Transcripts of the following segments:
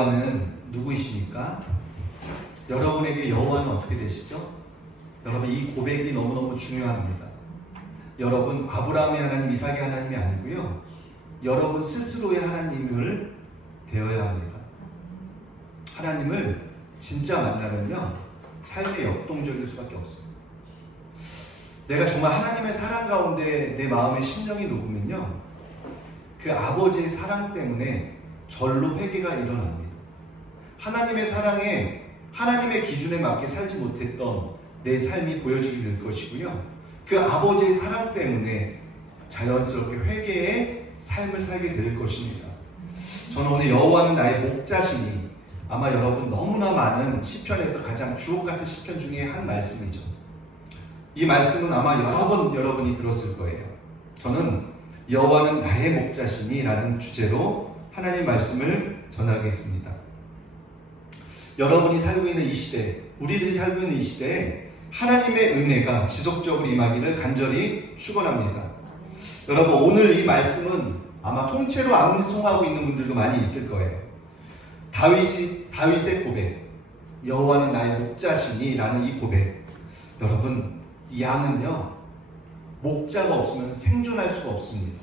여호와는 누구이십니까? 여러분에게 여호와는 어떻게 되시죠? 여러분, 이 고백이 너무너무 중요합니다. 여러분, 아브라함의 하나님, 이삭의 하나님이 아니고요, 여러분 스스로의 하나님을 되어야 합니다. 하나님을 진짜 만나면요, 삶의 역동적일 수밖에 없습니다. 내가 정말 하나님의 사랑 가운데 내 마음의 심령이 녹으면요, 그 아버지의 사랑 때문에 절로 회개가 일어납니다. 하나님의 사랑에, 하나님의 기준에 맞게 살지 못했던 내 삶이 보여지게 될 것이고요, 그 아버지의 사랑 때문에 자연스럽게 회개의 삶을 살게 될 것입니다. 저는 오늘 여호와는 나의 목자시니, 아마 여러분 너무나 많은 시편에서 가장 주옥같은 시편 중에 한 말씀이죠. 이 말씀은 아마 여러 번 여러분이 들었을 거예요. 저는 여호와는 나의 목자시니 라는 주제로 하나님 말씀을 전하겠습니다. 여러분이 살고 있는 이 시대, 우리들이 살고 있는 이 시대에 하나님의 은혜가 지속적으로 임하기를 간절히 축원합니다. 여러분, 오늘 이 말씀은 아마 통째로 암송하고 있는 분들도 많이 있을 거예요. 다윗의 고백, 여호와는 나의 목자시니 라는 이 고백. 여러분, 이 양은요, 목자가 없으면 생존할 수가 없습니다.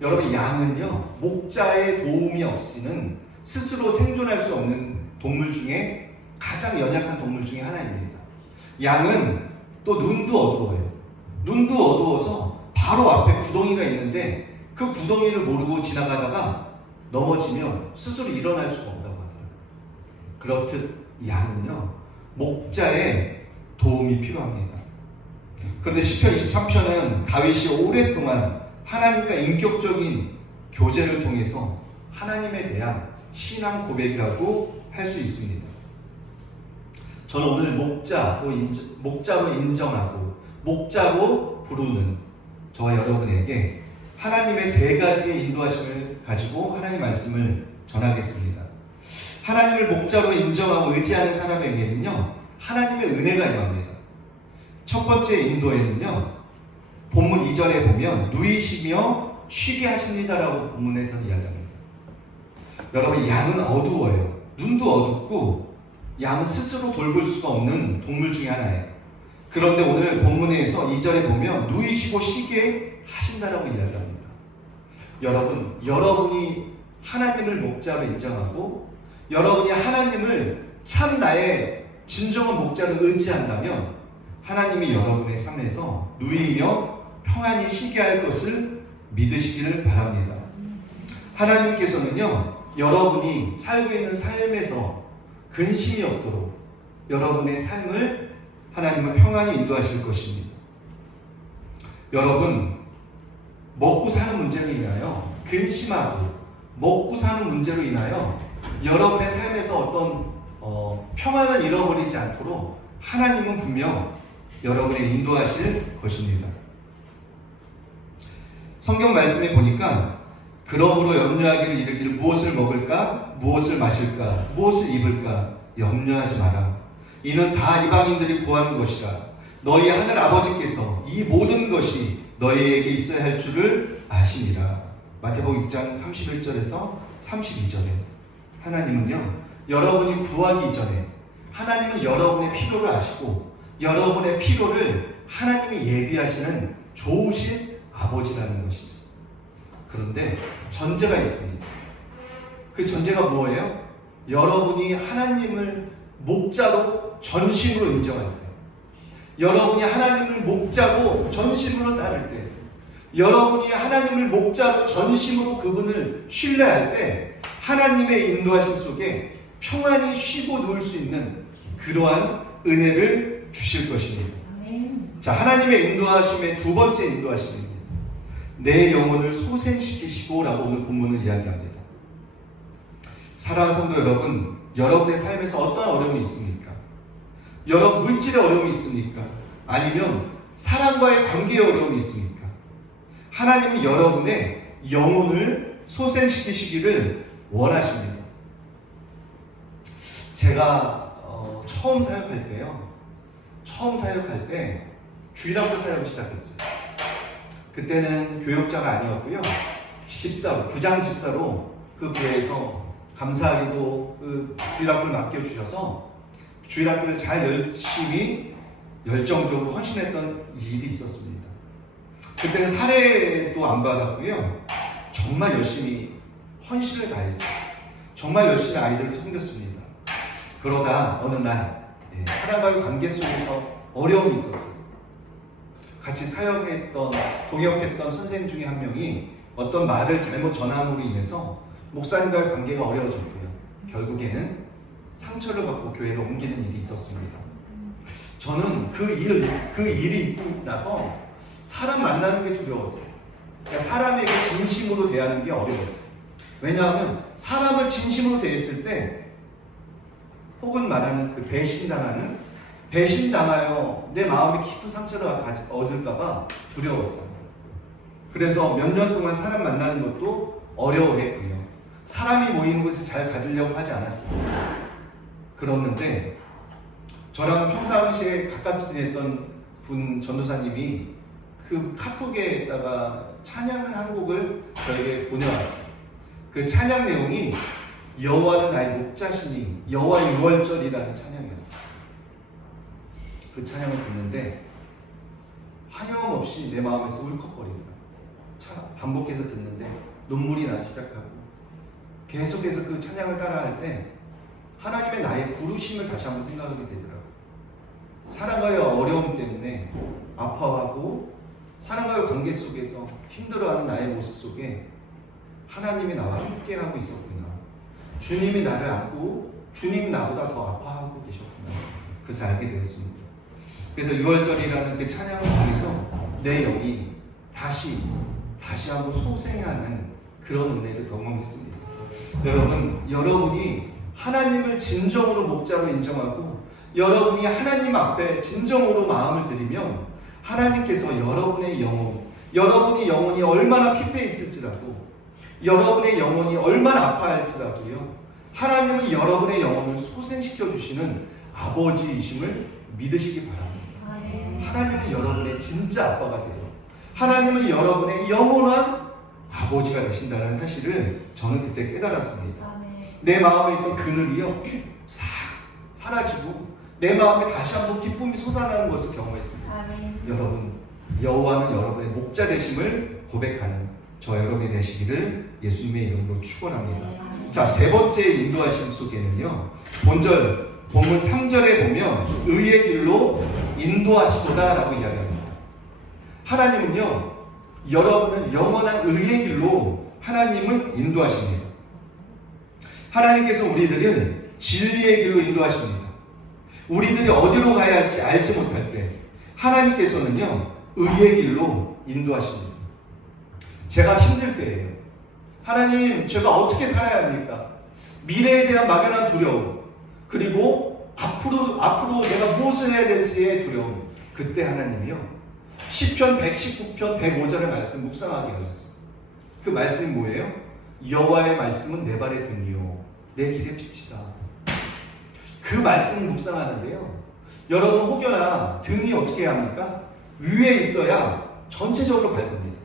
여러분, 양은요, 목자의 도움이 없이는 스스로 생존할 수 없는 동물 중에 가장 연약한 동물 중에 하나입니다. 양은 또 눈도 어두워요. 눈도 어두워서 바로 앞에 구덩이가 있는데 그 구덩이를 모르고 지나가다가 넘어지면 스스로 일어날 수가 없다고 하더라고요. 그렇듯 양은요, 목자의 도움이 필요합니다. 그런데 시편 23편은 다윗이 오랫동안 하나님과 인격적인 교제를 통해서 하나님에 대한 신앙 고백이라고 할 수 있습니다. 저는 오늘 목자로 인정하고 목자로 부르는 저와 여러분에게 하나님의 세 가지의 인도하심을 가지고 하나님 말씀을 전하겠습니다. 하나님을 목자로 인정하고 의지하는 사람에게는요, 하나님의 은혜가 임합니다. 첫 번째 인도에는요, 본문 2절에 보면 누이시며 쉬게 하십니다라고 본문에서 이야기합니다. 여러분, 양은 어두워요. 눈도 어둡고 양은 스스로 돌볼 수가 없는 동물 중에 하나예요. 그런데 오늘 본문에서 2절에 보면 누이시고 쉬게 하신다라고 이야기합니다. 여러분, 여러분이 하나님을 목자로 인정하고 여러분이 하나님을 참 나의 진정한 목자로 의지한다면 하나님이 여러분의 삶에서 누이며 평안히 쉬게 할 것을 믿으시기를 바랍니다. 하나님께서는요, 여러분이 살고 있는 삶에서 근심이 없도록 여러분의 삶을 하나님은 평안히 인도하실 것입니다. 여러분, 먹고 사는 문제로 인하여 근심하고 먹고 사는 문제로 인하여 여러분의 삶에서 어떤 평안을 잃어버리지 않도록 하나님은 분명 여러분의 인도하실 것입니다. 성경 말씀에 보니까 그러므로 염려하기를 이르기를 무엇을 먹을까, 무엇을 마실까, 무엇을 입을까 염려하지 마라. 이는 다 이방인들이 구하는 것이라. 너희 하늘 아버지께서 이 모든 것이 너희에게 있어야 할 줄을 아시니라. 마태복음 6장 31절에서 32절에 하나님은요, 여러분이 구하기 이전에 하나님은 여러분의 필요를 아시고 여러분의 필요를 하나님이 예비하시는 좋으신 아버지라는 것이죠. 그런데 전제가 있습니다. 그 전제가 뭐예요? 여러분이 하나님을 목자로 전심으로 인정할 때, 여러분이 하나님을 목자로 전심으로 따를 때, 여러분이 하나님을 목자로 전심으로 그분을 신뢰할 때 하나님의 인도하심 속에 평안히 쉬고 누울 수 있는 그러한 은혜를 주실 것입니다. 자, 하나님의 인도하심의 두 번째 인도하심입니다. 내 영혼을 소생시키시고 라고 오늘 본문을 이야기합니다. 사랑하는 성도 여러분, 여러분의 삶에서 어떠한 어려움이 있습니까? 여러분, 물질의 어려움이 있습니까? 아니면 사람과의 관계의 어려움이 있습니까? 하나님은 여러분의 영혼을 소생시키시기를 원하십니다. 제가 처음 사역할 때 주일학교 사역을 시작했어요. 그때는 교역자가 아니었고요, 집사로, 부장 집사로 그 교회에서 감사하게도 그 주일학교를 맡겨주셔서 주일학교를 잘 열심히 열정적으로 헌신했던 일이 있었습니다. 그때는 사례도 안 받았고요. 정말 열심히 헌신을 다했어요. 정말 열심히 아이들을 섬겼습니다. 그러다 어느 날 사람과의 관계 속에서 어려움이 있었어요. 같이 사역했던, 동역했던 선생님 중에 한 명이 어떤 말을 잘못 전함으로 인해서 목사님과의 관계가 어려워졌고요. 결국에는 상처를 받고 교회를 옮기는 일이 있었습니다. 저는 그 일이 있고 나서 사람 만나는 게 두려웠어요. 그러니까 사람에게 진심으로 대하는 게 어려웠어요. 왜냐하면 사람을 진심으로 대했을 때 혹은 말하는 그 배신당하여 내 마음에 깊은 상처를 얻을까봐 두려웠어요. 그래서 몇 년 동안 사람 만나는 것도 어려워했고요. 사람이 모이는 곳에 잘 가지려고 하지 않았어요. 그랬는데 저랑 평상시에 가깝게 지냈던 분 전도사님이 그 카톡에다가 찬양을 한 곡을 저에게 보내왔어요. 그 찬양 내용이 여호와는 나의 목자시니 여호와의 유월절이라는 찬양이었어요. 그 찬양을 듣는데 하염없이 내 마음에서 울컥거리더라고요. 반복해서 듣는데 눈물이 나기 시작하고 계속해서 그 찬양을 따라할 때 하나님의 나의 부르심을 다시 한번 생각하게 되더라고요. 사랑과의 어려움 때문에 아파하고 사랑과의 관계 속에서 힘들어하는 나의 모습 속에 하나님이 나와 함께하고 있었구나. 주님이 나를 안고 주님이 나보다 더 아파하고 계셨구나. 그래서 알게 되었습니다. 그래서 6월절이라는 그 찬양을 통해서 내 영이 다시 한번 소생하는 그런 은혜를 경험했습니다. 여러분이 하나님을 진정으로 목자로 인정하고 여러분이 하나님 앞에 진정으로 마음을 드리면 하나님께서 여러분의 영혼이 얼마나 피폐해 있을지라도 여러분의 영혼이 얼마나 아파할지라도요, 하나님은 여러분의 영혼을 소생시켜 주시는 아버지이심을 믿으시기 바랍니다. 하나님은 여러분의 진짜 아빠가 돼요. 하나님은 여러분의 영원한 아버지가 되신다는 사실을 저는 그때 깨달았습니다. 내 마음에 있던 그늘이요 싹 사라지고 내 마음에 다시 한번 기쁨이 솟아나는 것을 경험했습니다. 여러분, 여호와는 여러분의 목자 되심을 고백하는 저 여러분이 되시기를 예수님의 이름으로 축원합니다. 자, 세 번째 인도하심 속에는요, 본문 3절에 보면 의의 길로 인도하시도다라고 이야기합니다. 하나님은요, 여러분을 영원한 의의 길로 하나님은 인도하십니다. 하나님께서 우리들을 진리의 길로 인도하십니다. 우리들이 어디로 가야 할지 알지 못할 때 하나님께서는요, 의의 길로 인도하십니다. 제가 힘들 때예요. 하나님, 제가 어떻게 살아야 합니까? 미래에 대한 막연한 두려움, 그리고 앞으로 내가 무엇을 해야 될지의 두려움. 그때 하나님이요, 시편 119편 105절의 말씀 묵상하게 하셨어요. 그 말씀이 뭐예요? 여호와의 말씀은 내 발의 등이요 내 길의 빛이다. 그 말씀을 묵상하는데요, 여러분 혹여나 등이 어떻게 해야 합니까? 위에 있어야 전체적으로 밝습니다.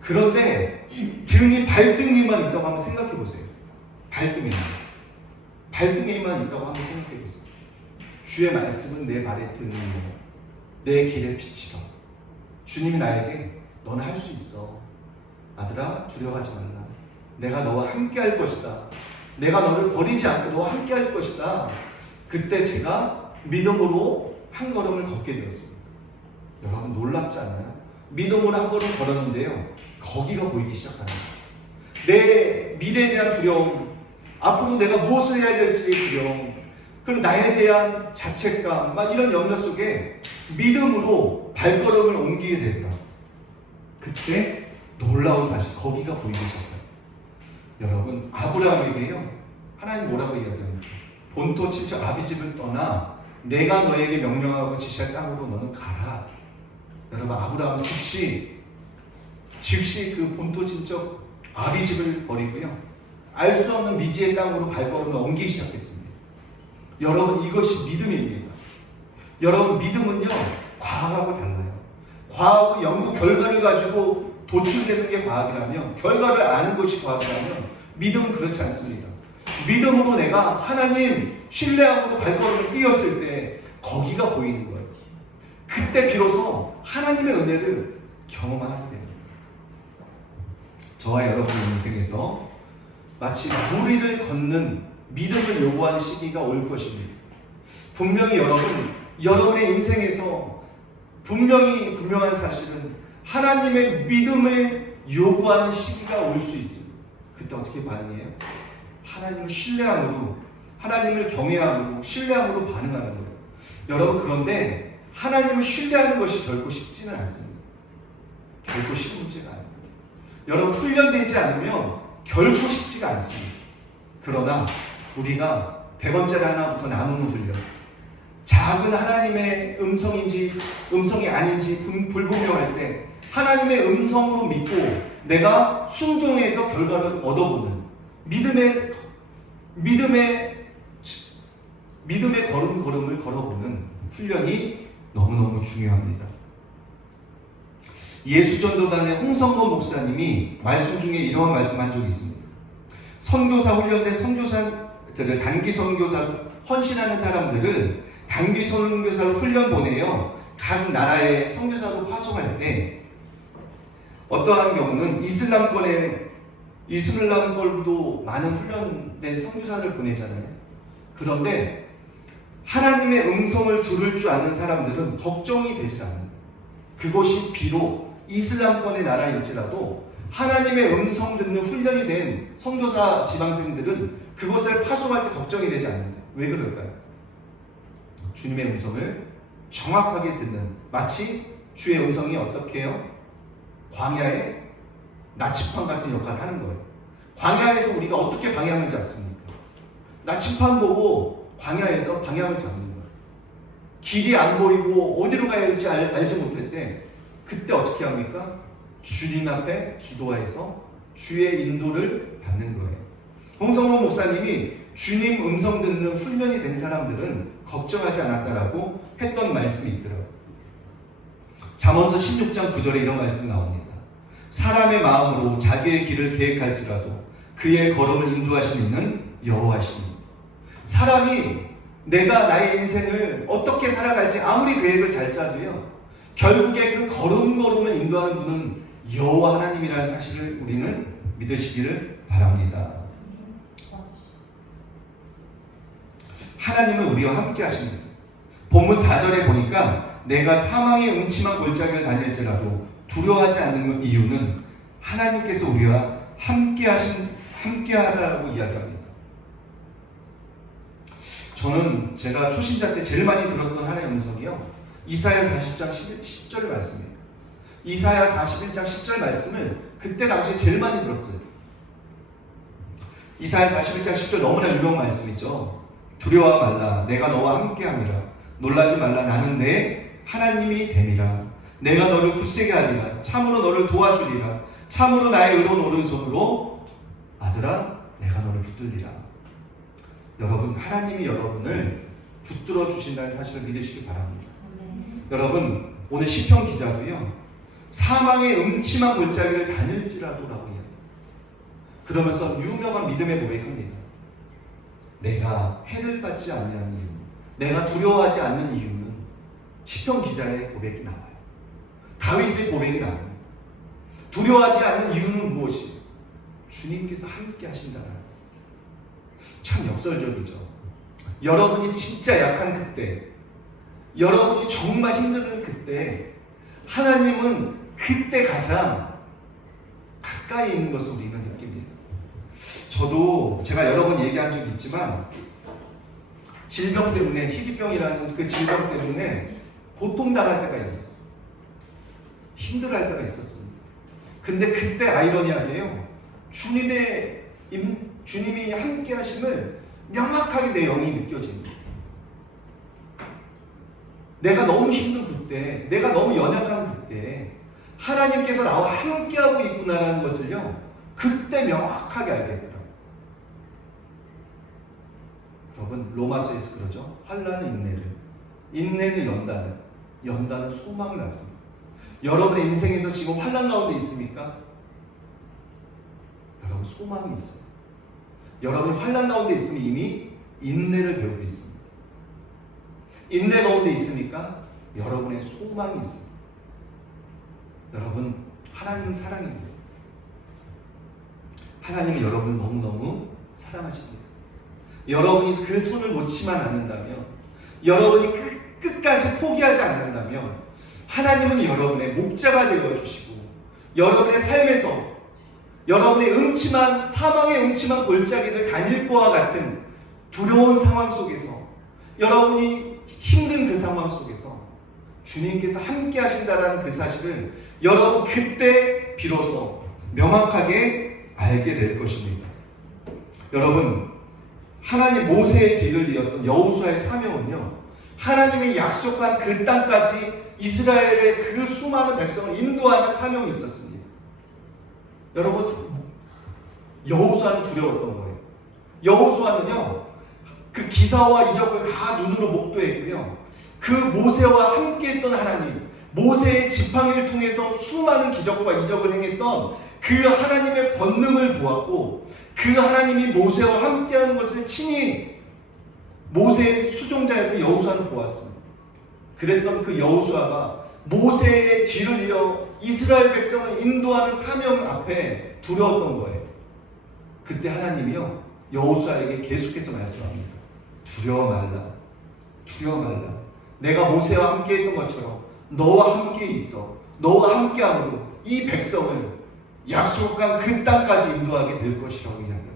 그런데 등이 발등에만 있다고 한번 생각해 보세요. 발등에만 있다고 한번 생각해 보세요. 주의 말씀은 내 발의 등이요 내 길의 빛이다. 주님이 나에게 너는 할 수 있어. 아들아, 두려워하지 말라. 내가 너와 함께 할 것이다. 내가 너를 버리지 않고 너와 함께 할 것이다. 그때 제가 믿음으로 한 걸음을 걷게 되었습니다. 여러분, 놀랍지 않나요? 믿음으로 한 걸음 걸었는데요, 거기가 보이기 시작합니다. 내 미래에 대한 두려움, 앞으로 내가 무엇을 해야 될지의 두려움, 그리고 나에 대한 자책감, 막 이런 염려 속에 믿음으로 발걸음을 옮기게 되더라고요. 그때 놀라운 사실, 거기가 보이기 시작해요. 여러분, 아브라함에게요, 하나님 뭐라고 이야기합니까? 본토 친척 아비집을 떠나 내가 너에게 명령하고 지시할 땅으로 너는 가라. 여러분, 아브라함은 즉시 그 본토 친척 아비집을 버리고요, 알 수 없는 미지의 땅으로 발걸음을 옮기기 시작했습니다. 여러분, 이것이 믿음입니다. 여러분, 믿음은요, 과학하고 달라요. 과학은 연구 결과를 가지고 도출되는 게 과학이라면, 결과를 아는 것이 과학이라면, 믿음은 그렇지 않습니다. 믿음으로 내가 하나님 신뢰하고 발걸음을 뛰었을 때 거기가 보이는 거예요. 그때 비로소 하나님의 은혜를 경험하게 됩니다. 저와 여러분의 인생에서 마치 무리를 걷는 믿음을 요구하는 시기가 올 것입니다. 분명히 여러분의 인생에서 분명한 사실은 하나님의 믿음을 요구하는 시기가 올 수 있습니다. 그때 어떻게 반응해요? 하나님을 신뢰함으로, 하나님을 경외함으로, 신뢰함으로 반응하는 거예요. 여러분, 그런데 하나님을 신뢰하는 것이 결코 쉽지는 않습니다. 결코 쉬운 문제가 아닙니다. 여러분, 훈련되지 않으면 결코 쉽지가 않습니다. 그러나 우리가 100원짜리 하나부터 나누는 훈련, 작은 하나님의 음성인지 음성이 아닌지 불분명할 때 하나님의 음성으로 믿고 내가 순종해서 결과를 얻어보는 믿음의 걸음을 걸어보는 훈련이 너무너무 중요합니다. 예수전도단의 홍성건 목사님이 말씀 중에 이러한 말씀한 적이 있습니다. 선교사 훈련된 선교사들을, 단기 선교사로 헌신하는 사람들을 단기 선교사로 훈련 보내요. 각 나라의 선교사로 파송할 때 어떠한 경우는 이슬람권도 많은 훈련된 선교사를 보내잖아요. 그런데 하나님의 음성을 들을 줄 아는 사람들은 걱정이 되지 않아요. 그것이 비록 이슬람권의 나라일지라도 하나님의 음성 듣는 훈련이 된 선교사 지방생들은 그것을 파송할 때 걱정이 되지 않는다. 왜 그럴까요? 주님의 음성을 정확하게 듣는, 마치 주의 음성이 어떻게 해요? 광야의 나치판 같은 역할을 하는 거예요. 광야에서 우리가 어떻게 방향을 잡습니까? 나치판 보고 광야에서 방향을 잡는 거예요. 길이 안 보이고 어디로 가야 할지 알지 못할 때 그때 어떻게 합니까? 주님 앞에 기도해서 주의 인도를 받는 거예요. 홍성원 목사님이 주님 음성 듣는 훈련이 된 사람들은 걱정하지 않았다라고 했던 말씀이 있더라고요. 잠언서 16장 9절에 이런 말씀이 나옵니다. 사람의 마음으로 자기의 길을 계획할지라도 그의 걸음을 인도하시는 이는 여호와시니. 사람이 내가 나의 인생을 어떻게 살아갈지 아무리 계획을 잘 짜도요, 결국에 그 걸음걸음을 인도하는 분은 여호와 하나님이라는 사실을 우리는 믿으시기를 바랍니다. 하나님은 우리와 함께 하십니다. 본문 4절에 보니까 내가 사망의 음침한 골짜기를 다닐지라도 두려워하지 않는 이유는 하나님께서 우리와 함께하다라고 이야기합니다. 저는 제가 초신자 때 제일 많이 들었던 하나의 음성이요, 이사야 40장 10절 말씀입니다. 이사야 41장 10절 말씀을 그때 당시에 제일 많이 들었어요. 이사야 41장 10절 너무나 유명한 말씀이죠. 두려워 말라, 내가 너와 함께함이라. 놀라지 말라, 나는 내 하나님이 됨이라. 내가 너를 굳세게 하리라. 참으로 너를 도와주리라. 참으로 나의 의로운 오른손으로 아들아 내가 너를 붙들리라. 여러분, 하나님이 여러분을 붙들어 주신다는 사실을 믿으시기 바랍니다. 여러분, 오늘 시편 기자도요, 사망의 음침한 골짜기를 다닐지라도라고 해요. 그러면서 유명한 믿음의 고백합니다. 내가 해를 받지 않는 이유, 내가 두려워하지 않는 이유는 시편 기자의 고백이 나와요. 다윗의 고백이 나와요. 두려워하지 않는 이유는 무엇이에요? 주님께서 함께 하신다는. 참 역설적이죠. 여러분이 진짜 약한 그때, 여러분이 정말 힘든 그때, 하나님은 그때 가장 가까이 있는 것을 우리는 느낍니다. 저도 제가 여러 번 얘기한 적이 있지만 질병 때문에, 희귀병이라는 그 질병 때문에 고통당할 때가 있었어요. 힘들어할 때가 있었습니다. 근데 그때 아이러니하게요, 주님이 함께 하심을 명확하게 내 영이 느껴집니다. 내가 너무 힘든 그때, 내가 너무 연약한 그때 하나님께서 나와 함께하고 있구나라는 것을요, 그때 명확하게 알게 했더라고요. 여러분, 로마서에서 그러죠. 환난은 인내는 연단은 소망을 낳습니다. 여러분의 인생에서 지금 환난 가운데 있습니까? 여러분, 소망이 있어요. 여러분이 환난 가운데 있으면 이미 인내를 배우고 있습니다. 인내 가운데 있으니까 여러분의 소망이 있습니다. 여러분, 하나님은 사랑이 있어요. 하나님은 여러분을 너무너무 사랑하십니다. 여러분이 그 손을 놓지만 않는다면, 여러분이 끝까지 포기하지 않는다면 하나님은 여러분의 목자가 되어주시고 여러분의 삶에서 여러분의 사망의 음침한 골짜기를 다닐 것과 같은 두려운 상황 속에서, 여러분이 힘든 그 상황 속에서 주님께서 함께 하신다는 그 사실을 여러분 그때 비로소 명확하게 알게 될 것입니다. 여러분, 하나님 모세의 뒤를 이었던 여호수아의 사명은요, 하나님의 약속한 그 땅까지 이스라엘의 그 수많은 백성을 인도하는 사명이 있었습니다. 여러분, 여호수아는 두려웠던 거예요. 여호수아는요, 그 기사와 이적을 다 눈으로 목도했고요, 그 모세와 함께했던 하나님, 모세의 지팡이를 통해서 수많은 기적과 이적을 행했던 그 하나님의 권능을 보았고, 그 하나님이 모세와 함께하는 것을 친히 모세의 수종자였던 여호수아는 보았습니다. 그랬던 그 여호수아가 모세의 뒤를 이어 이스라엘 백성을 인도하는 사명 앞에 두려웠던 거예요. 그때 하나님이요, 여호수아에게 계속해서 말씀합니다. 두려워 말라. 두려워 말라. 내가 모세와 함께 했던 것처럼 너와 함께 있어. 너와 함께함으로 이 백성을 약속한 그 땅까지 인도하게 될 것이라고 이야기합니다.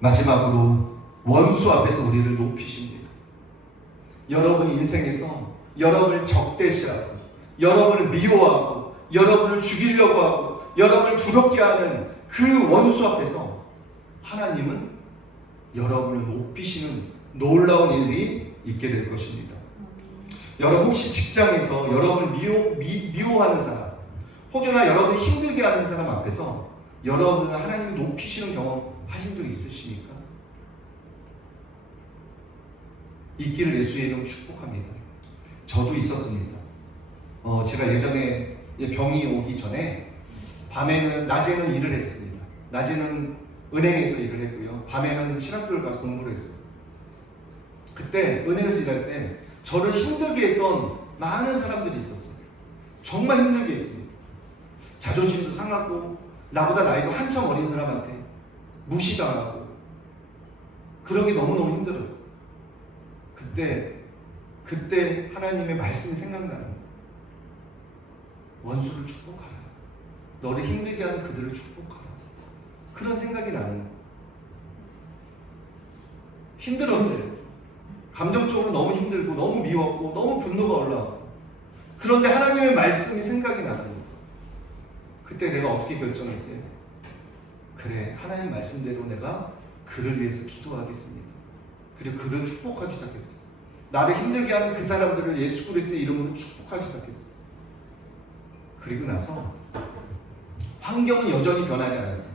마지막으로 원수 앞에서 우리를 높이십니다. 여러분 인생에서 여러분을 적대시하고, 여러분을 미워하고, 여러분을 죽이려고 하고, 여러분을 두렵게 하는 그 원수 앞에서 하나님은 여러분을 높이시는 놀라운 일이 있게 될 것입니다. 여러분, 혹시 직장에서 여러분을 미워하는 사람, 혹여나 여러분을 힘들게 하는 사람 앞에서 여러분을 하나님이 높이시는 경험 하신 적 있으십니까? 있기를 예수의 이름으로 축복합니다. 저도 있었습니다. 제가 예전에 병이 오기 전에 낮에는 일을 했습니다. 낮에는 은행에서 일을 했고요, 밤에는 신학교를 가서 공부를 했어요. 그때 은행에서 일할 때 저를 힘들게 했던 많은 사람들이 있었어요. 정말 힘들게 했습니다. 자존심도 상하고, 나보다 나이도 한참 어린 사람한테 무시당하고, 그런 게 너무너무 힘들었어요. 그때 하나님의 말씀이 생각나요. 원수를 축복하라. 너를 힘들게 하는 그들을 축복하라. 그런 생각이 나는 거예요. 힘들었어요. 감정적으로 너무 힘들고, 너무 미웠고, 너무 분노가 올라왔고, 그런데 하나님의 말씀이 생각이 나는 거예요. 그때 내가 어떻게 결정했어요? 그래, 하나님 말씀대로 내가 그를 위해서 기도하겠습니다. 그리고 그를 축복하기 시작했어요. 나를 힘들게 하는 그 사람들을 예수 그리스도의 이름으로 축복하기 시작했어요. 그리고 나서 환경은 여전히 변하지 않았어요.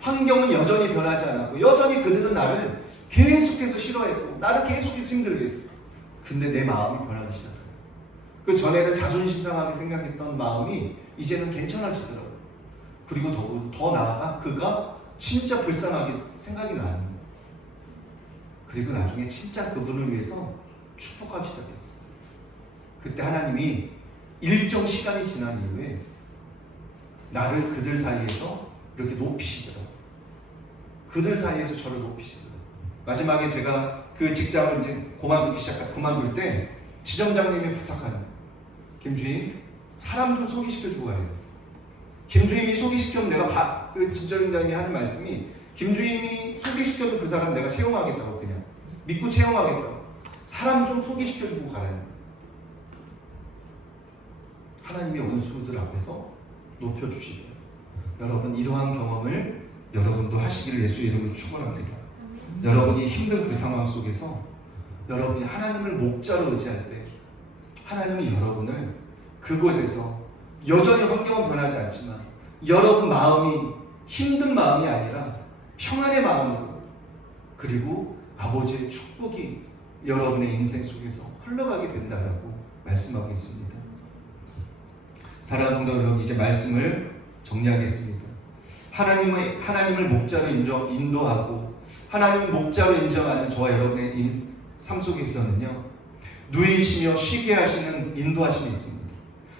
환경은 여전히 변하지 않았고, 여전히 그들은 나를 계속해서 싫어했고, 나를 계속해서 힘들게 했어요. 근데 내 마음이 변하기 시작해요. 그 전에는 자존심 상하게 생각했던 마음이 이제는 괜찮아지더라고요. 그리고 더 나아가 그가 진짜 불쌍하게 생각이 나는 거예요. 그리고 나중에 진짜 그분을 위해서 축복하기 시작했어요. 그때 하나님이 일정 시간이 지난 이후에 나를 그들 사이에서 이렇게 높이시더라고요. 그들 사이에서 저를 높이시더라고요. 마지막에 제가 그 직장을 이제 그만둘 때 지점장님이 부탁하는, 김주임, 사람 좀 소개시켜주고 가야 돼요. 김주임이 소개시켜면 내가 그 지점장님이 하는 말씀이, 김주임이 소개시켜준 그 사람 내가 채용하겠다고, 그냥 믿고 채용하겠다고. 사람 좀 소개시켜주고 가라는. 하나님의 원수들 앞에서 높여주시고요. 여러분, 이러한 경험을 여러분도 하시기를 예수의 이름으로 축원합니다. 여러분이 힘든 그 상황 속에서 여러분이 하나님을 목자로 의지할 때 하나님은 여러분을 그곳에서 여전히 환경은 변하지 않지만 여러분 마음이 힘든 마음이 아니라 평안의 마음으로, 그리고 아버지의 축복이 여러분의 인생 속에서 흘러가게 된다라고 말씀하고 있습니다. 사랑하는 성도 여러분, 이제 말씀을 정리하겠습니다. 하나님을 목자로 인도하고 하나님을 목자로 인정하는 저와 여러분의 삶 속에서는요, 누이시며 쉬게 하시는 인도하심이 있습니다.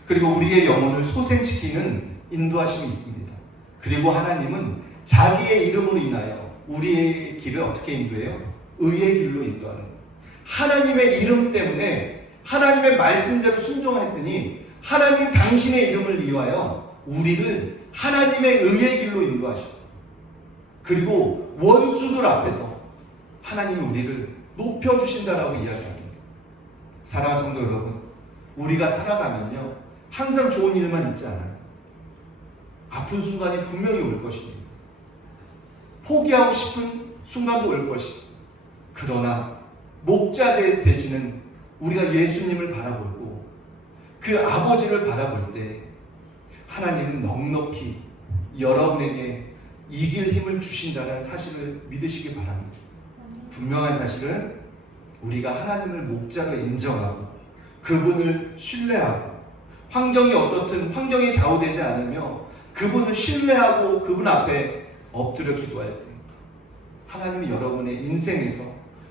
그리고 우리의 영혼을 소생시키는 인도하심이 있습니다. 그리고 하나님은 자기의 이름으로 인하여 우리의 길을 어떻게 인도해요? 의의 길로 인도하는 거예요. 하나님의 이름 때문에 하나님의 말씀대로 순종했더니 하나님 당신의 이름을 이유하여 우리를 하나님의 의의 길로 인도하시고, 그리고 원수들 앞에서 하나님이 우리를 높여주신다라고 이야기합니다. 사랑하는 성도 여러분, 우리가 살아가면요 항상 좋은 일만 있지 않아요. 아픈 순간이 분명히 올 것입니다. 포기하고 싶은 순간도 올 것입니다. 그러나 목자재 되시는 우리가 예수님을 바라보고 그 아버지를 바라볼 때 하나님은 넉넉히 여러분에게 이길 힘을 주신다는 사실을 믿으시기 바랍니다. 분명한 사실은 우리가 하나님을 목자로 인정하고 그분을 신뢰하고 환경이 어떻든 환경에 좌우되지 않으며 그분을 신뢰하고 그분 앞에 엎드려 기도할 때 하나님이 여러분의 인생에서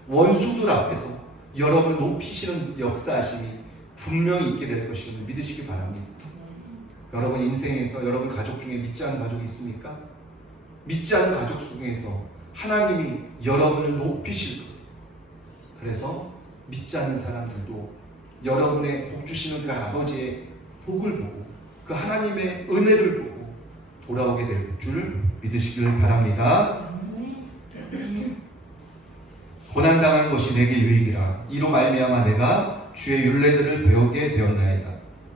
원수들 앞에서 여러분을 높이시는 역사하심이 분명히 있게 될 것임을 믿으시기 바랍니다. 여러분 인생에서 여러분 가족 중에 믿지 않는 가족이 있습니까? 믿지 않는 가족 중에서 하나님이 여러분을 높이실 거예요. 그래서 믿지 않는 사람들도 여러분의 복 주시는 그 아버지의 복을 보고 그 하나님의 은혜를 보고 돌아오게 될 줄 믿으시길 바랍니다. 고난당하는 것이 내게 유익이라 이로 말미암아 내가 주의 율례들을 배우게 되었나이다.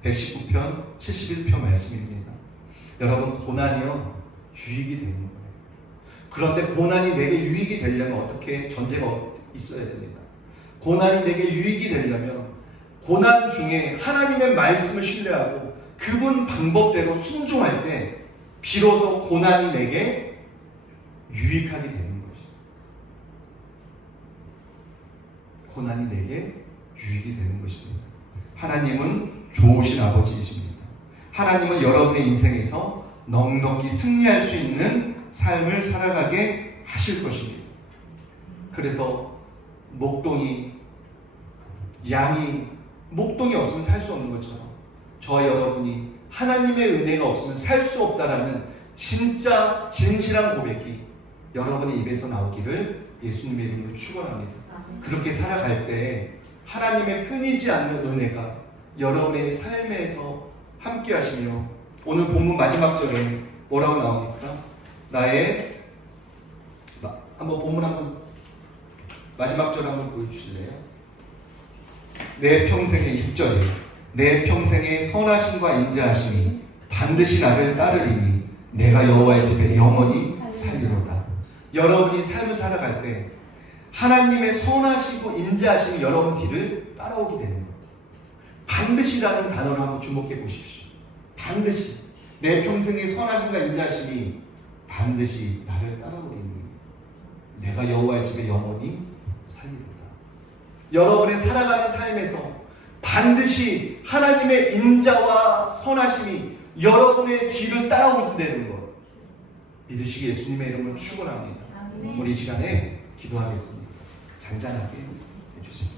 119편 71편 말씀입니다. 여러분 고난이요 유익이 되는 거예요. 그런데 고난이 내게 유익이 되려면 어떻게 전제가 있어야 됩니다. 고난이 내게 유익이 되려면 고난 중에 하나님의 말씀을 신뢰하고 그분 방법대로 순종할 때 비로소 고난이 내게 유익하게 되는 것이죠. 고난이 내게 유익이 되는 것입니다. 하나님은 좋으신 아버지이십니다. 하나님은 여러분의 인생에서 넉넉히 승리할 수 있는 삶을 살아가게 하실 것입니다. 그래서 양이 목동이 없으면 살 수 없는 것처럼 저와 여러분이 하나님의 은혜가 없으면 살 수 없다라는 진짜 진실한 고백이 여러분의 입에서 나오기를 예수님의 이름으로 축원합니다. 그렇게 살아갈 때 하나님의 끊이지 않는 은혜가 여러분의 삶에서 함께 하시며 오늘 본문 마지막 절에 뭐라고 나옵니까? 본문 마지막 절 한번 보여주실래요? 내 평생의 6절에 내 평생의 선하심과 인자하심이 반드시 나를 따르리니 내가 여호와의 집에 영원히 살리로다. 여러분이 삶을 살아갈 때 하나님의 선하시고 인자하심이 여러분 뒤를 따라오게 되는 거예요. 반드시라는 단어를 한번 주목해 보십시오. 반드시 내 평생의 선하심과 인자하심이 반드시 나를 따라오리니 내가 여호와의 집에 영원히 살리로다. 여러분의 살아가는 삶에서 반드시 하나님의 인자와 선하심이 여러분의 뒤를 따라오게 것 믿으시기 예수님의 이름으로 축원합니다. 우리 이 시간에 기도하겠습니다. 잔잔하게 해주세요.